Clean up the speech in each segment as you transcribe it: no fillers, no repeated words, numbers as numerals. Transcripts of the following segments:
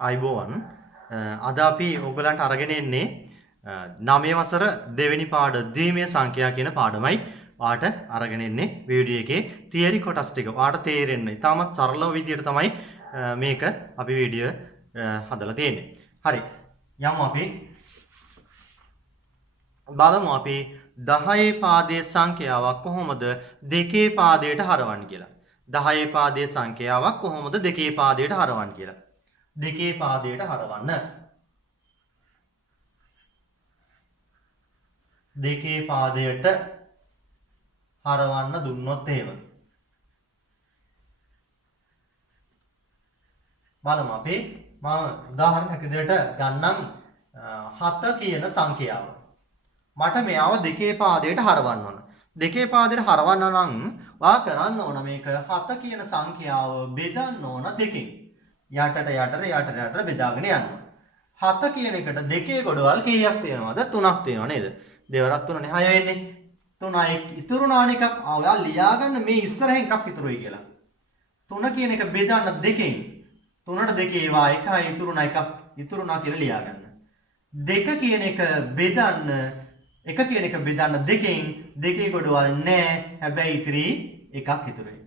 ආයිබෝවන් අද අපි ඔයගලන්ට අරගෙන එන්නේ 9 වසර දෙවෙනි පාඩ ද්විමීය සංඛ්‍යා කියන පාඩමයි ඔයාට අරගෙන එන්නේ වීඩියෝ එකේ තියරි කොටස් ටික ඔයාට තේරෙන්න. ඉතාමත් සරලව විදියට තමයි මේක අපි වීඩියෝ හදලා තියෙන්නේ. හරි. යමු අපි බලමු අපි 10 පාදයේ සංඛ්‍යාවක් කොහොමද දෙකේ පාදයට හරවන්නේ කියලා. 10 පාදයේ සංඛ්‍යාවක් කොහොමද දෙකේ පාදයට හරවන්නේ කියලා. දෙකේ පාදයට හරවන්න. දෙකේ පාදයට හරවන්න දුන්නොත් එහෙම. බලමු අපි මම උදාහරණයක් විදිහට ගන්නම් 7 කියන සංඛ්‍යාව. මට මෙයාව දෙකේ පාදයට හරවන්න ඕන. දෙකේ පාදයට හරවන්න නම් වා කරන්න ඕන මේක 7 කියන සංඛ්‍යාව බෙදන්න ඕන දෙකෙන්. යටට බෙදාගෙන යන්න. 7 කියන එකට දෙකේ ගොඩවල් කීයක් තියෙනවද? 3ක් තියෙනවා නේද? දෙවරක් 3නේ 6 වෙන්නේ. 3යි ඉතුරු නාන එකක් ඔයා ලියාගන්න මේ ඉස්සරහින් එකක් ඉතුරුයි කියලා. 3 කියන එක බෙදන්න දෙකෙන්. 3ට දෙකේ ඒවා 1යි ඉතුරුනා එකක් ඉතුරුනා කියලා ලියාගන්න. 2 කියන එක බෙදන්න 1 කියන එක බෙදන්න දෙකෙන් දෙකේ ගොඩවල් නැහැ. හැබැයි ඉතිරි එකක් ඉතුරුයි.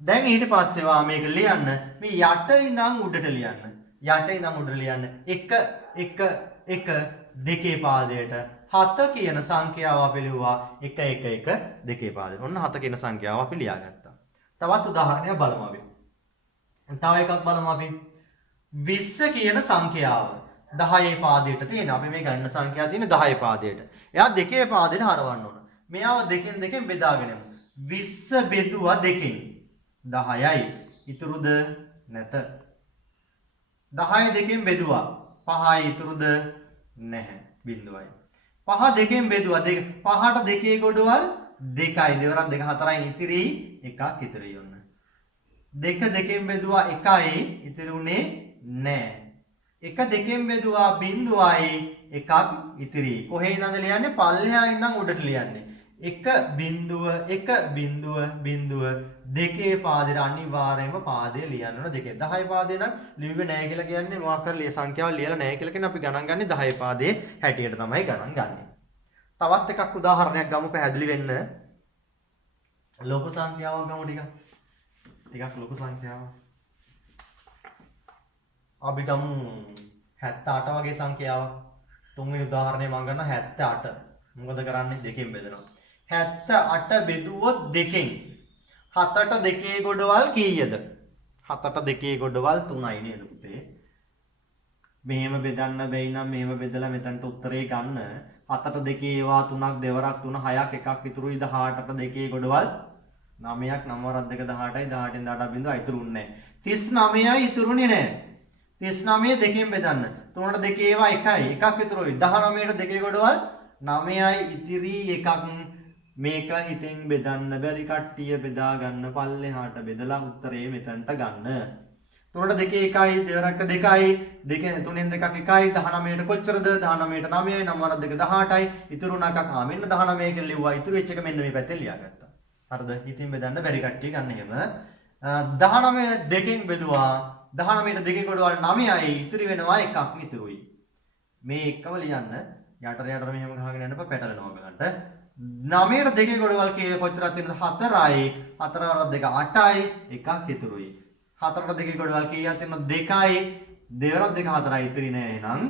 දැන් ඊට පස්සේ වා මේක ලියන්න මේ යට ඉඳන් උඩට ලියන්න. යට ඉඳන් උඩට ලියන්න 1 1 1 දෙකේ පාදයට 7 කියන සංඛ්‍යාව අපි ලියුවා 1 1 1 දෙකේ පාදයට. ඔන්න 7 කියන සංඛ්‍යාව අපි ලියාගත්තා. තවත් උදාහරණයක් බලමු අපි. තව එකක් බලමු අපි 20 කියන සංඛ්‍යාව 10 පාදයට තියෙන. අපි මේ ගන්න සංඛ්‍යාව තියෙන 10 පාදයට. එයා දෙකේ පාදයට හරවන්න ඕන. මෙයාව දෙකෙන් බෙදාගෙන යමු. 20 බෙදුවා දෙකෙන් 10යි. ඉතුරුද නැත. 10 දෙකෙන් බෙදුවා 5යි. ඉතුරුද නැහැ. බිඳුවයි. 5 දෙකෙන් බෙදුවා 5ට දෙකේ ගොඩවල් 2යි. දෙවරක් 2 4යි. ඉතිරි එකක් ඉතිරි යොන්න. 2 දෙකෙන් බෙදුවා 1යි. ඉතිරුනේ නැහැ. 1 දෙකෙන් බෙදුවා බිඳුවයි එකක් ඉතිරි. කොහේ ඉඳන්ද ලියන්නේ? පල්ලෙහා ඉඳන් උඩට ලියන්නේ. 1.1.0 දෙකේ පාදයට අනිවාර්යයෙන්ම පාදය ලියන්න ඕන දෙකේ. 10 පාදේ නම් ලිව්වේ නැහැ කියලා කියන්නේ මොකක් කරලා සංඛ්‍යාව ලියලා නැහැ කියලා කියන්නේ අපි ගණන් ගන්නේ 10 පාදේ හැටියට තමයි ගණන් ගන්නේ. තවත් එකක් උදාහරණයක් ගමු පැහැදිලි වෙන්න. ලොකු සංඛ්‍යාවක් ගමු ටිකක් ලොකු සංඛ්‍යාවක්. අපි ගමු 78 වගේ සංඛ්‍යාවක්. තුන්වෙනි උදාහරණය මම ගන්නවා 78. මොකද කරන්නේ? දෙකෙන් බෙදනවා. 78 බෙදුවොත් දෙකෙන් 7ට දෙකේ ගොඩවල් කීයද? 7ට දෙකේ ගොඩවල් 3යි නේද පුතේ? මෙහෙම බෙදන්න බැයි නම් මෙහෙම බෙදලා මෙතනට උත්තරේ ගන්න. 7ට දෙකේ ඒවා 3ක් දෙවරක් 3 6ක් එකක් ඉතුරුයි 18ට දෙකේ ගොඩවල් 9ක් 9 වරක් 2 18යි 18න් 18 බිඳුව ඉතුරුන්නේ නැහැ. 39යි ඉතුරුනේ නැහැ. 39 දෙකෙන් බෙදන්න. 3ට දෙකේ ඒවා 1යි එකක් ඉතුරුයි 19ට දෙකේ ගොඩවල් 9යි ඉතිරි එකක්. මේක හිතෙන් බෙදන්න බැරි කට්ටිය බෙදා ගන්න පල්ලෙහාට බෙදලා උත්තරේ මෙතනට ගන්න. 3ට දෙකේ 1යි දෙවරක් 2යි දෙකෙන් 3ෙන් 2ක් 1යි 19ට කොච්චරද? 19ට 9යි 9 වරක් 2 18යි ඉතුරු නකක් මෙන්න 19 කියලා ලිව්වා. ඉතුරු වෙච්ච එක මෙන්න මේ පැත්තෙන් ලියාගත්තා. හරිද? හිතින් බෙදන්න බැරි කට්ටිය ගන්න එහෙම. 19 දෙකෙන් බෙදුවා 19ට දෙකේ ගොඩවල් 9යි ඉතිරි වෙනවා එකක් ඉතුරුයි. මේ එකම ලියන්න යට මෙහෙම ගහගෙන යන්න පැටලෙනවා බලන්න. 9ට දෙකේ ගොඩවල් කොච්චරක් තියෙනවද? 4යි 4 වරක් 2 8යි එකක් ඉතුරුයි. 4ට දෙකේ ගොඩවල් කීයක් තියෙනවද? 2යි දෙවරක් 2 4යි ඉතිරි නෑ. එහෙනම්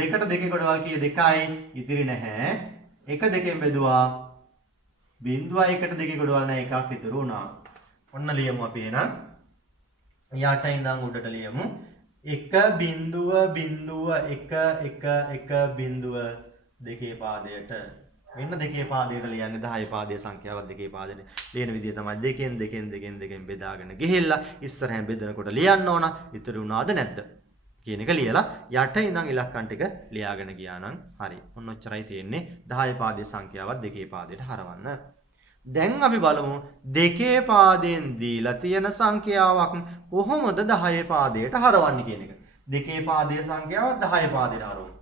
2ට දෙකේ ගොඩවල් කීය? 2යි ඉතිරි නැහැ. 1 දෙකෙන් බෙදුවා බිඳුවයි 1ට දෙකේ ගොඩවල් නෑ එකක් ඉතුරු වුණා. ඔන්න ලියමු අපි එහෙනම් යට ඉඳන් උඩට ලියමු 1.1.1.1 දෙකේ පාදයට. මෙන්න දෙකේ පාදයට ලියන්නේ 10 පාදයේ සංඛ්‍යාවක් දෙකේ පාදයට ලියන විදිය තමයි දෙකෙන් බෙදාගෙන ගිහිල්ලා ඉස්සරහින් බෙදනකොට ලියන්න ඕන ඉතුරු වුණාද නැද්ද කියන එක ලියලා යට ඉඳන් ඉලක්කම් ටික ලියාගෙන ගියා නම් හරි. ඔන්න ඔච්චරයි තියෙන්නේ 10 පාදයේ සංඛ්‍යාවක් දෙකේ පාදයට හරවන්න. දැන් අපි බලමු දෙකේ පාදයෙන් දීලා තියෙන සංඛ්‍යාවක් කොහොමද 10 පාදයට හරවන්නේ කියන එක. දෙකේ පාදයේ සංඛ්‍යාව 10 පාදයට හරවමු.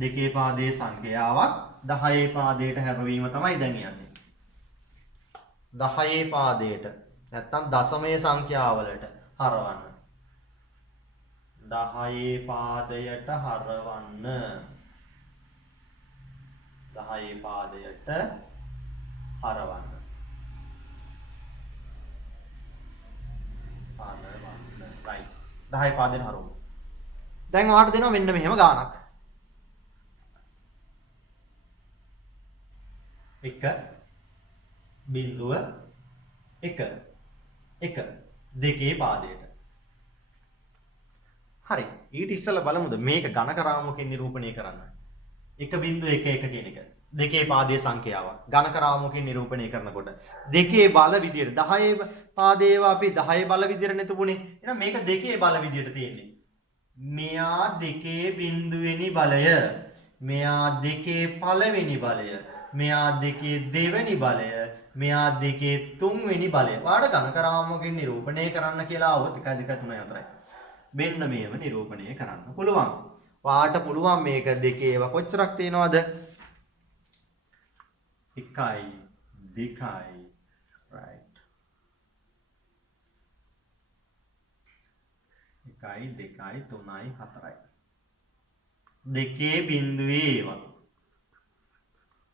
දෙකේ පාදයේ සංඛ්‍යාවක් 10 පාදයට හැරවීම තමයි දැන් යන්නේ. 10 පාදයට නැත්තම් දශමයේ සංඛ්‍යාවලට හරවන්න. 10 පාදයට හරවන්න. 10 පාදයට හරවන්න. right. 10 පාදයට හරවමු. දැන් ඔයාලට දෙනවා මෙන්න මෙහෙම ගානක්. 1.1 දෙකේ පාදයට. හරි. ඊට ඉස්සෙල්ලා බලමුද මේක ගණක රාමුවකින් නිරූපණය කරන්න. 1.11 කියන එක. දෙකේ පාදයේ සංඛ්‍යාවක්. ගණක රාමුවකින් නිරූපණය කරනකොට දෙකේ බල විදියට 10 පාදේව අපි 10 බල විදියට නෙතුපුනේ. එහෙනම් මේක දෙකේ බල විදියට තියෙන්නේ. මෙයා දෙකේ බිඳුවෙනි බලය. මෙයා දෙකේ පළවෙනි බලය. මෙයා දෙකේ දෙවෙනි බලය. මෙයා දෙකේ තුන්වෙනි බලය. ඔයාලට ගණක රාමුවකින් නිරූපණය කරන්න කියලා આવොත් 1 2 3 4යි. මෙන්න මේව නිරූපණය කරන්න පුළුවන්. ඔයාලට පුළුවන් මේක දෙකේ ඒවා කොච්චරක් තියෙනවද? 1 2 right 1 2 3 4යි. දෙකේ බිඳුවේ ඒවා.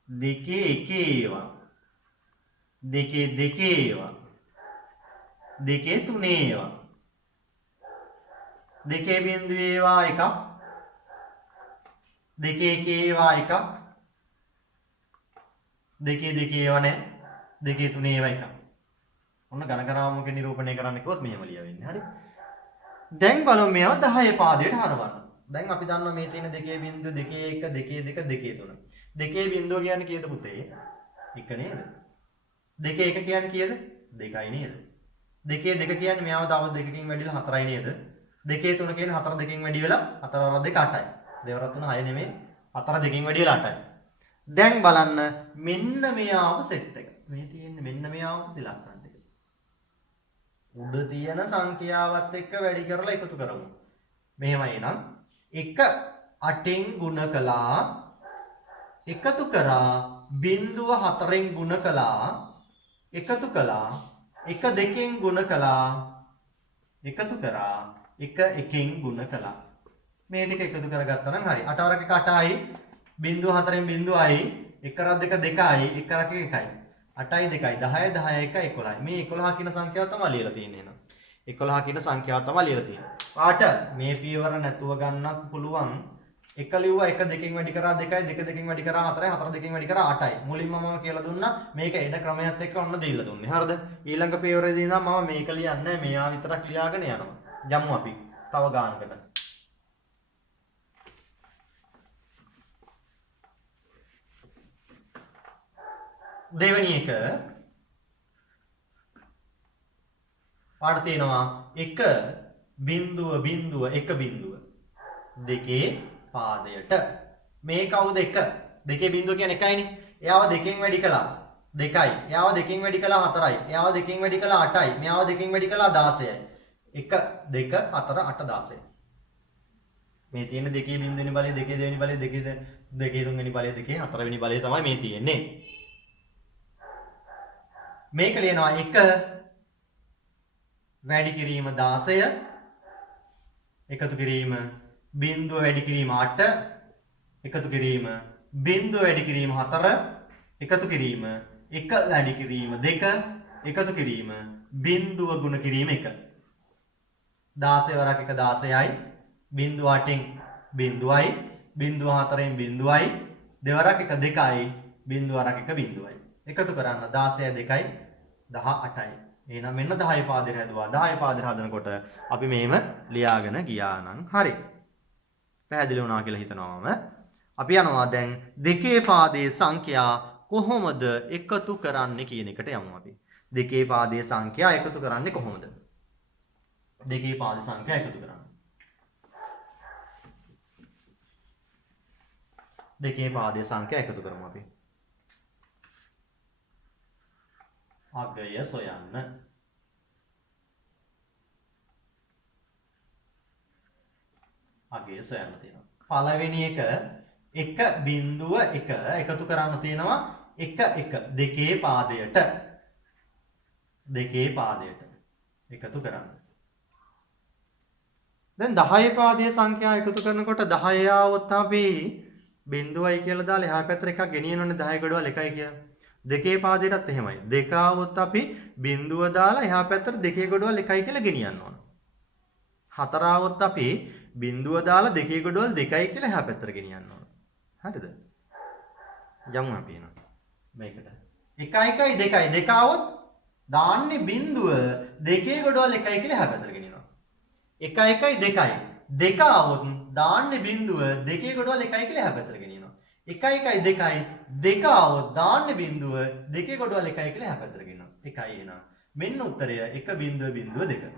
දෙකේ එකේ ඒවා. දෙකේ දෙකේ ඒවා. දෙකේ තුනේ ඒවා. දෙකේ බිඳුවේ ඒවා එකක්. දෙකේ එකේ ඒවා එකක්. දෙකේ දෙකේ ඒවා නැහැ. දෙකේ තුනේ ඒවා එකක්. ඔන්න ගණක රාමුවකින් නිරූපණය කරන්න කිව්වොත් මෙහෙම ලියවෙන්නේ. හරි. දැන් බලමු මේවා 10 පාදයට හරවන්න. දැන් අපි දන්නවා මේ තියෙන දෙකේ බිඳුව දෙකේ 1 දෙකේ 2 දෙකේ 3. දෙකේ බිඳුව කියන්නේ කීයද පුතේ? 1 නේද? දෙකේ 1 කියන්නේ කීයද? 2යි නේද? දෙකේ 2 කියන්නේ මෙයාව තව දෙකකින් වැඩිලා 4යි නේද? දෙකේ 3 කියන්නේ 4 දෙකකින් වැඩි වෙලා 4 වර 2 8යි. 2 වර 3 6 නෙමෙයි 4 දෙකකින් වැඩි වෙලා 8යි. දැන් බලන්න මෙන්න මෙයාව සෙට් එක. මේ තියෙන්නේ මෙන්න මෙයාව සිලක්කන්න එක. උඩ තියෙන සංඛ්‍යාවත් එක්ක වැඩි කරලා එකතු කරමු. මෙහෙමයි නම් 1 8න් ගුණ කළා එකතු කරා බිඳුව 4න් ගුණ කළා එකතු කළා 1 2න් ගුණ කළා එකතු කරා 1 1න් ගුණ කළා. මේ ටික එකතු කරගත්තා නම් හරි. 8 වරක 1 8යි බිඳුව 4න් බිඳුවයි 1 රක් 2 2යි 1 රක් 1යි 8යි 2යි 10යි 10යි 1 11යි. මේ 11 කියන සංඛ්‍යාව තමයි ලියලා තියෙන්නේ නේද? 11 කියන සංඛ්‍යාව තමයි ලියලා තියෙන්නේ. පාට මේ පියවර නැතුව ගන්නත් පුළුවන්. 1 ලිව්වා 1 2කින් වැඩි කරා 2යි 2 2කින් වැඩි කරා 4යි 4 2කින් වැඩි කරා 8යි. මුලින්ම මම කියලා දුන්නා මේක එන ක්‍රමයක් එක්ක ඔන්න දීලා දුන්නේ. හරිද? ඊළඟ පියවරේදී නම් මම මේක ලියන්නේ නැහැ. මෙයා විතරක් ලියාගෙන යනවා. යමු අපි තව ගානකට. දෙවෙනි එක පාඩ තියෙනවා 1 බිඳුව බිඳුව 1 බිඳුව දෙකේ පාදයට. මේ කවුද 1? දෙකේ බිඳුව කියන්නේ 1යිනේ. එයාව දෙකෙන් වැඩි කළා 2යි. එයාව දෙකෙන් වැඩි කළා 4යි. එයාව දෙකෙන් වැඩි කළා 8යි. මෙයාව දෙකෙන් වැඩි කළා 16යි. 1 2 4 8 16. මේ තියෙන දෙකේ බිඳුවෙනි බලය දෙකේ දෙවෙනි බලය දෙකේ තුන්වෙනි බලය දෙකේ හතරවෙනි බලය තමයි මේ තියෙන්නේ. මේක ලියනවා 1 වැඩි කිරීම 16 එකතු කිරීම බිඳුව වැඩි කිරීම 8 එකතු කිරීම බිඳුව වැඩි කිරීම 4 එකතු කිරීම 1 වැඩි කිරීම 2 එකතු කිරීම බිඳුව ගුණ කිරීම 1 16 වරක් 1 16යි බිඳුව 8න් බිඳුවයි බිඳුව 4න් බිඳුවයි දෙවරක් 1 2යි බිඳුව වරක් 1 බිඳුවයි එකතු කරන්න 16 2යි 18යි. එහෙනම් මෙන්න 10 පාදේ හැදුවා. 10 පාදේ හදනකොට අපි මේව ලියාගෙන ගියා නම් හරි. පැහැදිලි වුණා කියලා හිතනවා මම. අපි යනවා දැන් දෙකේ පාදයේ සංඛ්‍යා කොහොමද එකතු කරන්නේ කියන එකට යමු අපි. දෙකේ පාදයේ සංඛ්‍යා එකතු කරන්නේ කොහොමද? දෙකේ පාදයේ සංඛ්‍යා එකතු කරන්නේ. දෙකේ පාදයේ සංඛ්‍යා එකතු කරමු අපි. අගය සොයන්න. අගය සොයන්න තියෙනවා. පළවෙනි එක 1.1 එකතු කරන්න තියෙනවා 1 1 දෙකේ පාදයට. දෙකේ පාදයට එකතු කරන්න. දැන් 10 පාදයේ සංඛ්‍යා එකතු කරනකොට 10 ආවොත් අපි බිඳුවයි කියලා දාලා එහා පැත්තට එකක් ගෙනියනවනේ 10 ගඩොල් 1යි කියලා. දෙකේ පාදයටත් එහෙමයි. දෙක ආවොත් අපි බිඳුව දාලා එහා පැත්තට දෙකේ ගඩොල් 1යි කියලා ගෙනියන්න ඕන. හතර ආවොත් අපි බිඳුව දාලා දෙකේ ගඩොල් 2යි කියලා එහා පැත්තට ගෙනියන්න ඕන. හරිද? යමු අපි එනවා. මේකට. 1 1 2යි දෙක ආවොත් දාන්නේ බිඳුව දෙකේ ගඩොල් 1යි කියලා එහා පැත්තට ගෙනියනවා. 1 1 2යි දෙක ආවොත් දාන්නේ බිඳුව දෙකේ ගඩොල් 1යි කියලා එහා පැත්තට ගෙනියනවා. 1 1 2යි දෙක ආවොත් දාන්නේ බිඳුව දෙකේ ගඩොල් 1යි කියලා එහා පැත්තට ගෙනියනවා. 1යි එනවා. මෙන්න උත්තරය 1 බිඳුව බිඳුව 2.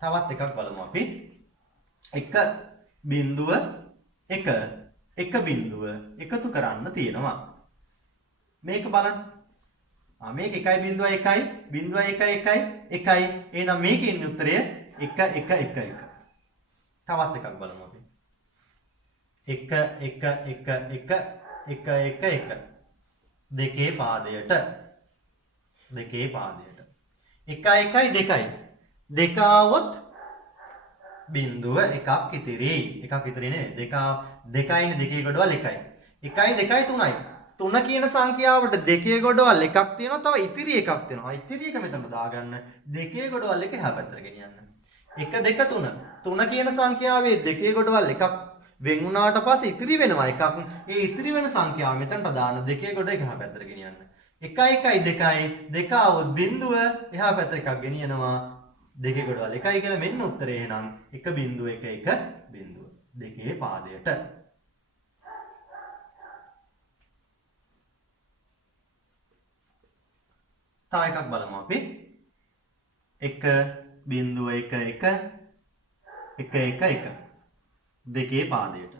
තවත් එකක් බලමු අපි. 1 බිඳුව 1 1 බිඳුව එකතු කරන්න තියෙනවා. මේක බලන්න. මේක 1 බිඳුව 1යි බිඳුව 1 1යි 1යි. එහෙනම් මේකේ ඉන්නේ උත්තරය 1 1 1 1. තවත් එකක් බලමු අපි. 1 1 1 1 1 1 1 දෙකේ පාදයට 1 1 2යි දෙක ආවොත් බිඳුව එකක් ඉතිරි. එකක් ඉතිරි නේ. දෙකයිනේ දෙකේ ගොඩවල් 1යි. 1යි 2යි 3යි. 3 කියන සංඛ්‍යාවට දෙකේ ගොඩවල් එකක් තියෙනවා. තව ඉතිරි එකක් තියෙනවා. ඉතිරි එක මෙතන දාගන්න. දෙකේ ගොඩවල් එක එහා පැත්තට ගෙනියන්න. 1 2 3. 3 කියන සංඛ්‍යාවේ දෙකේ ගොඩවල් එකක් වෙන් වුණාට පස්සේ ඉතිරි වෙනවා එකක්. ඒ ඉතිරි වෙන සංඛ්‍යාව මෙතනට දාන්න දෙකේ ගොඩ එක එහා පැත්තට ගෙනියන්න. 1 1 2යි දෙක આવොත් බිඳුව එහා පැත්තට එකක් ගෙනියනවා. දෙකේ ගොඩවල් 1යි කියලා මෙන්න උත්තරේ එහෙනම් 1 බිඳුව 1 1 බිඳුව දෙකේ පාදයට. තව එකක් බලමු අපි. 1 බිඳුව 1 1 1 1 1 දෙකේ පාදයට.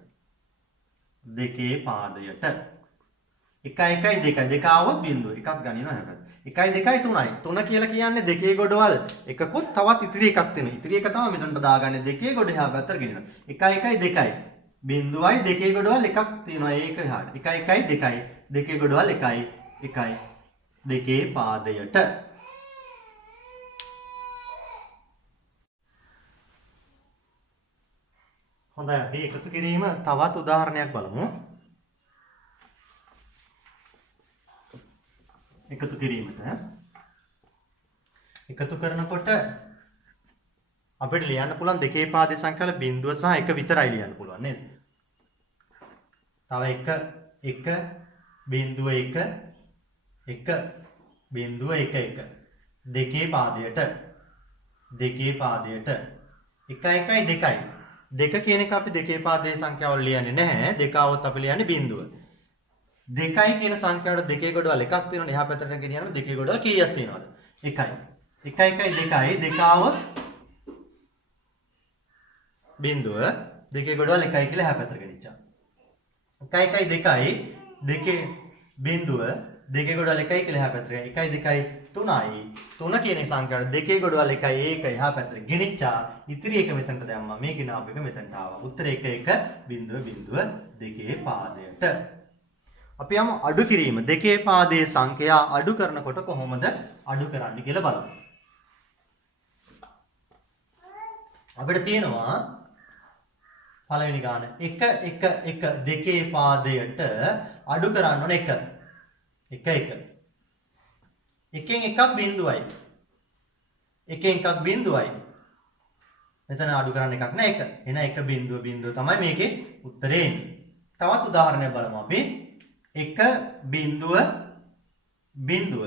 1 1 2 දෙක આવොත් බිඳුව එකක් ගනිනවා හැබැයි. 1 2 3යි. 3 කියලා කියන්නේ දෙකේ ගොඩවල් එකකුත් තවත් ඉතිරි එකක් තියෙනවා. ඉතිරි එක තමයි මෙතනට දාගන්නේ දෙකේ ගොඩ එහා පැත්තට ගෙනියනවා. 1 1 2යි. බිඳුවයි දෙකේ ගොඩවල් එකක් තියෙනවා. ඒක එහාට. 1 1 2යි. දෙකේ ගොඩවල් 1යි 1යි දෙකේ පාදයට. හොඳයි අපි එකතු කිරීම තවත් උදාහරණයක් බලමු. එකතු කිරීමට එකතු කරනකොට අපිට ලියන්න පුළුවන් දෙකේ පාදයේ සංඛ්‍යාවල බිඳුව සහ 1 විතරයි ලියන්න පුළුවන් නේද? තව 1 බිඳුව 1 1 බිඳුව 1 1 දෙකේ පාදයට 1 1 2යි. දෙක කියන එක අපි දෙකේ පාදයේ සංඛ්‍යාවල ලියන්නේ නැහැ. දෙක આવොත් අපි ලියන්නේ බිඳුව. 2යි කියන සංඛ්‍යාවට දෙකේ ගොඩවල් එකක් තියෙනවනේ. එහා පැත්තට ගෙනියනකොට දෙකේ ගොඩවල් කීයක් තියෙනවද? 1යි. 1 1 2යි දෙක આવොත් බිඳුව දෙකේ ගොඩවල් 1යි කියලා එහා පැත්තට ගෙනිච්චා. 1 1 2යි දෙකේ බිඳුව දෙකේ ගොඩවල් 1යි කියලා එහා පැත්තට 1 2යි 3යි 3 කියන සංඛ්‍යාවට දෙකේ ගොඩවල් 1යි ඒක එහා පැත්තට ගෙනිච්චා. ඉතිරි එක මෙතනට දැම්මා. මේ ගෙනාව එක මෙතනට ආවා. උත්තරේ 1 1 බිඳුව බිඳුව දෙකේ පාදයට. අපි යමු අඩු කිරීම. දෙකේ පාදයේ සංඛ්‍යා අඩු කරනකොට කොහොමද අඩු කරන්නේ කියලා බලමු. අපිට තියෙනවා පළවෙනි ගාන 1 1 1 දෙකේ පාදයට අඩු කරන්න ඕන 1 1 1 එකෙන් එකක් බිඳුවයි. එකෙන් එකක් බිඳුවයි. මෙතන අඩු කරන්න එකක් නෑ 1. එන 1 බිඳුව බිඳුව තමයි මේකේ උත්තරේ එන්නේ. තවත් උදාහරණයක් බලමු අපි. 1 බිඳුව බිඳුව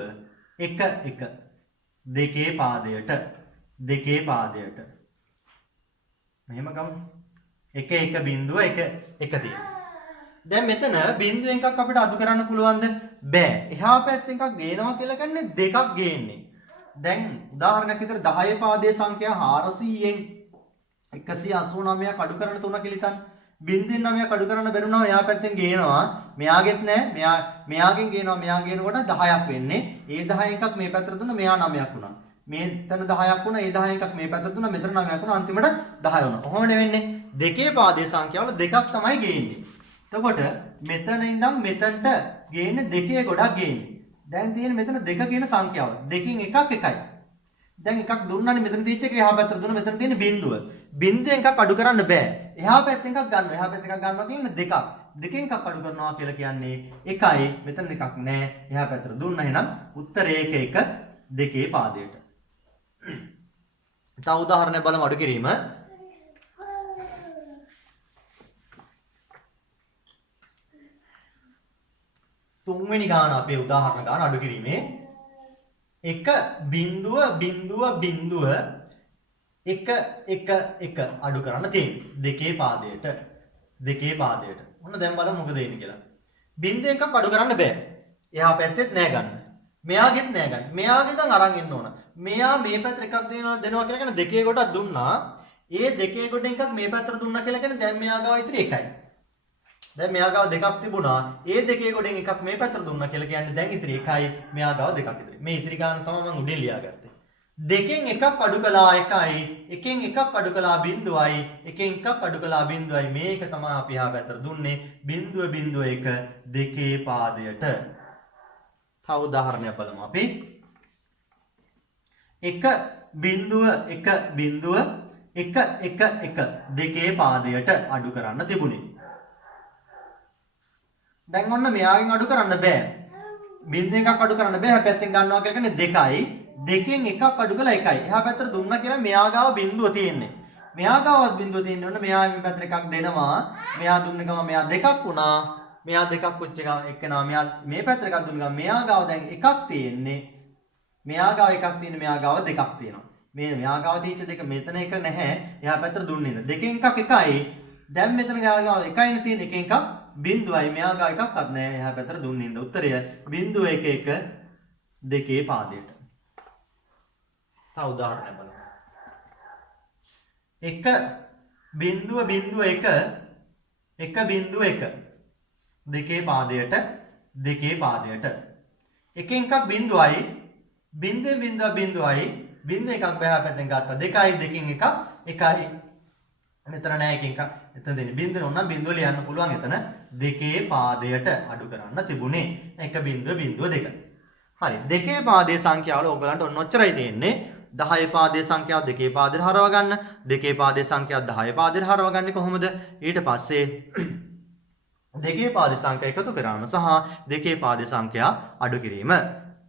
1 1 දෙකේ පාදයට මෙහෙම ගමු. 1 1 බිඳුව 1 1 තියෙනවා. දැන් මෙතන බිඳුව එකක් අපිට අඩු කරන්න පුළුවන්ද? බෑ. එහා පැත්තෙන් එකක් ගේනවා කියලා කියන්නේ දෙකක් ගේන්නේ. දැන් උදාහරණයක් විතර 10 පාදයේ සංඛ්‍යා 400න් 189ක් අඩු කරන 3 කියලා හිතන්න. බින්දුවෙන් 9ක් අඩු කරන්න බැරුණාම එහා පැත්තෙන් ගේනවා. මෙයාගෙත් නෑ. මෙයාගෙන් ගේනවා. මෙයා ගේනකොට 10ක් වෙන්නේ. ඒ 10 එකක් මේ පැත්තට දුන්නා. මෙයා 9ක් වුණා. මෙතන 10ක් වුණා. ඒ 10 එකක් මේ පැත්තට දුන්නා. මෙතන 9ක් වුණා. අන්තිමට 10 වුණා. කොහොම වෙන්නේ? දෙකේ පාදයේ සංඛ්‍යාවල දෙකක් තමයි ගේන්නේ. එතකොට මෙතන ඉඳන් මෙතනට ගේන්නේ දෙකේ ගොඩක් ගේන්නේ. දැන් තියෙන මෙතන දෙක කියන සංඛ්‍යාව. දෙකෙන් එකක් එකයි. දැන් එකක් දුන්නානේ මෙතන තියෙච්ච එක එහා පැත්තට දුන්න මෙතන තියෙන බිඳුව. බිඳුවෙන් එකක් අඩු කරන්න බෑ. එහා පැත්තෙන් එකක් ගන්නවා. එහා පැත්තෙන් එකක් ගන්නවා කියන්නේ දෙකක්. දෙකෙන් එකක් අඩු කරනවා කියලා කියන්නේ එකයි. මෙතන එකක් නෑ. එහා පැත්තට දුන්නා එහෙනම් උත්තරේ 1 1 දෙකේ පාදයට. තව උදාහරණයක් බලමු අඩු කිරීම. තුන්වෙනි ගාන අපේ උදාහරණ ගාන අඩු කිරීමේ 1 බිඳුව බිඳුව බිඳුව 1 1 1 අඩු කරන්න තියෙන්නේ දෙකේ පාදයට දෙකේ පාදයට. ඔන්න දැන් බලමු මොකද වෙන්නේ කියලා. බිඳුවෙන් එකක් අඩු කරන්න බෑ. එහා පැත්තෙත් නෑ ගන්න. මෙයාගෙත් නෑ ගන්න. මෙයාගෙන් දැන් අරන් ඉන්න ඕන. මෙයා මේ පැත්තට එකක් දෙනවා කියලා කියන දෙකේ කොටක් දුන්නා. ඒ දෙකේ කොටෙන් එකක් මේ පැත්තට දුන්නා කියලා කියන්නේ දැන් මෙයා ගාව ඉතිරි එකයි. දැන් මෙයා ගාව දෙකක් තිබුණා. ඒ දෙකේ කොටෙන් එකක් මේ පැත්තට දුන්නා කියලා කියන්නේ දැන් ඉතිරි එකයි. මෙයා ගාව දෙකක් ඉතිරි. මේ ඉතිරි ගාන තමයි මම උඩින් ලියාගත්තේ. දෙකෙන් එකක් අඩු කළා එකයි. එකෙන් එකක් අඩු කළා බිඳුවයි. එකෙන් එකක් අඩු කළා බිඳුවයි. මේක තමයි අපි එහා පැත්තට දුන්නේ. බිඳුව බිඳුව 1 දෙකේ පාදයට. තව උදාහරණයක් බලමු අපි. 1 බිඳුව 1 බිඳුව 1 1 1 දෙකේ පාදයට අඩු කරන්න තිබුණේ. දැන් ඔන්න මෙයාගෙන් අඩු කරන්න බෑ. බිඳුවෙන් එකක් අඩු කරන්න බෑ. එහා පැත්තෙන් ගන්නවා කියලා කියන්නේ දෙකයි. දෙකෙන් එකක් අඩු කළා එකයි. එහා පැත්තට දුන්නා කියලා මෙයා ගාව බිඳුව තියෙන්නේ. මෙයා ගාවත් බිඳුව තියෙන්නේ. ඔන්න මෙයා මේ පැත්තට එකක් දෙනවා. මෙයා දුන්න ගම මෙයා දෙකක් වුණා. මෙයා දෙකක් වෙච්ච එකනා මෙයා මේ පැත්තට එකක් දුන්න ගම මෙයා ගාව දැන් එකක් තියෙන්නේ. මෙයා ගාව එකක් තියෙන්නේ. මෙයා ගාව දෙකක් තියෙනවා. මේ මෙයා ගාව තියෙච්ච දෙක මෙතන එක නැහැ. එහා පැත්තට දුන්නේ නේද? දෙකෙන් එකක් එකයි. දැන් මෙතන ගාව එකයිනේ තියෙන්නේ. එකෙන් එකක් බිඳුවයි මෙයා ගාව එකක්වත් නැහැ. එහා පැත්තට දුන්නේ නේද? උත්තරය බිඳුව 1 1 දෙකේ පාදයට. තව උදාහරණයක් බලමු. 1 බිඳුව බිඳුව 1 1 බිඳුව 1 දෙකේ පාදයට දෙකේ පාදයට. එකෙන් එකක් බිඳුවයි බිඳුවෙන් බිඳුව බිඳුවයි බිඳුව එකක් බෑ පැත්තෙන් ගත්තා. දෙකයි දෙකෙන් එකක් එකයි. මෙතන නෑ එකෙන් එකක්. එතන දෙන්නේ බිඳුව ඕන නම් බිඳුව ලියන්න පුළුවන් එතන දෙකේ පාදයට අඩු කරන්න තිබුණේ. 1 බිඳුව බිඳුව 2. හරි. දෙකේ පාදයේ සංඛ්‍යාවල ඕගලන්ට ඔන්න ඔච්චරයි තියෙන්නේ. 10 පාදයේ සංඛ්‍යාව දෙකේ පාදයට හරව ගන්න. දෙකේ පාදයේ සංඛ්‍යාව 10 පාදයට හරව ගන්නේ කොහොමද? ඊට පස්සේ දෙකේ පාදයේ සංඛ්‍යා එකතු කරාම සහ දෙකේ පාදයේ සංඛ්‍යා අඩු කිරීම.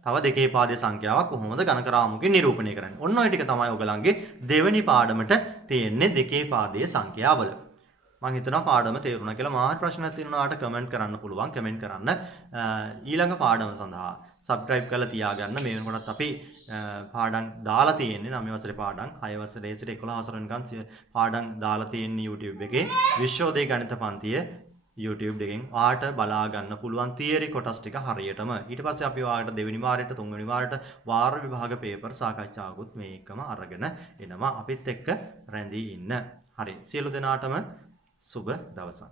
තව දෙකේ පාදයේ සංඛ්‍යාවක් කොහොමද ඝනකරාමුකින් නිරූපණය කරන්නේ? ඔන්න ඔය ටික තමයි ඔයගලන්ගේ දෙවෙනි පාඩමට තියෙන්නේ දෙකේ පාදයේ සංඛ්‍යාවල. මම හිතනවා පාඩම තේරුණා කියලා. මාත් ප්‍රශ්නයක් තියෙනවාට කමෙන්ට් කරන්න පුළුවන්. කමෙන්ට් කරන්න. ඊළඟ පාඩම සඳහා සබ්ස්ක්‍රයිබ් කරලා තියාගන්න. මේ වෙනකොටත් අපි පාඩම් දාලා තියෙන්නේ 9 වසරේ පාඩම් 6 වසරේ සිට 11 වසර වෙනකන් පාඩම් දාලා තියෙන්නේ YouTube එකේ විශ්වෝදය ගණිත පන්තිය YouTube එකෙන් ඔයාට බලා ගන්න පුළුවන් තියරි කොටස් ටික හරියටම. ඊට පස්සේ අපි ඔයාලට දෙවෙනි වාරයට තුන්වෙනි වාරයට වාර විභාග පේපර් සාකච්ඡාවකුත් මේකම අරගෙන එනවා. අපිත් එක්ක රැඳී ඉන්න. හරි. සියලු දෙනාටම සුබ දවසක්.